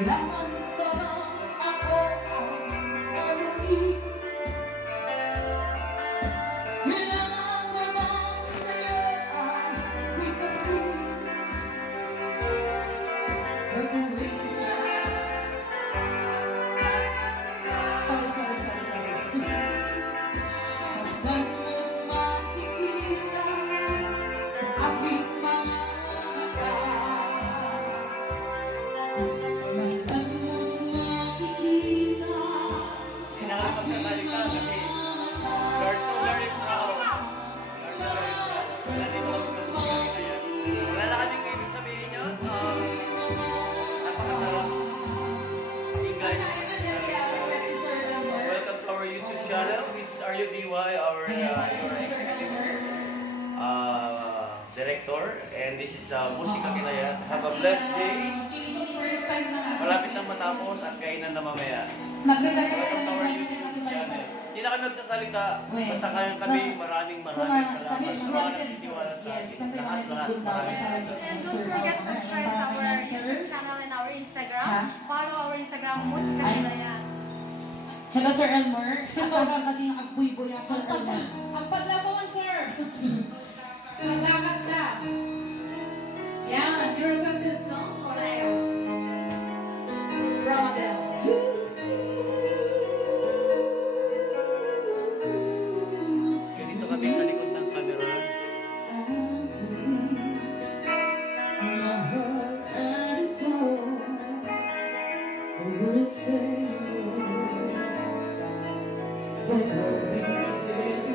Kailangan ba ako ang tanungin? Kailangan naman sa'yo ay di kasi gagawin na. Sorry. Basta mo makikita sa aking mga mata. Basta mo makikita sa aking mga mata. You're so very proud. You're so very proud. Wala dito kami sa buhay na yan. Wala na kaming ibig sabihin yun. Napakasarap. Ingay. Welcome to our YouTube channel. This is RUDY, our executive director. And this is Musika Kinayat. Have a blessed day. Malapit nang matapos at kainan na mamaya. Welcome to our YouTube channel. Hindi na kami nagsasalita. Basta kami maraming salamat sa mga nagtitiwala sa akin. Lahat. Maraming salamat. Don't forget to subscribe to our YouTube channel and our Instagram. Follow our Instagram, Musika Kinayat. Hello, Sir Elmer. Pati yung agbuy-buy ang Sir Elmer. Ang padlabawan, sir. Kalakad ka. Yan, your requested song, Olaos. From Adele. Ganito kami sa likod ng camera. Say that I'll be staying.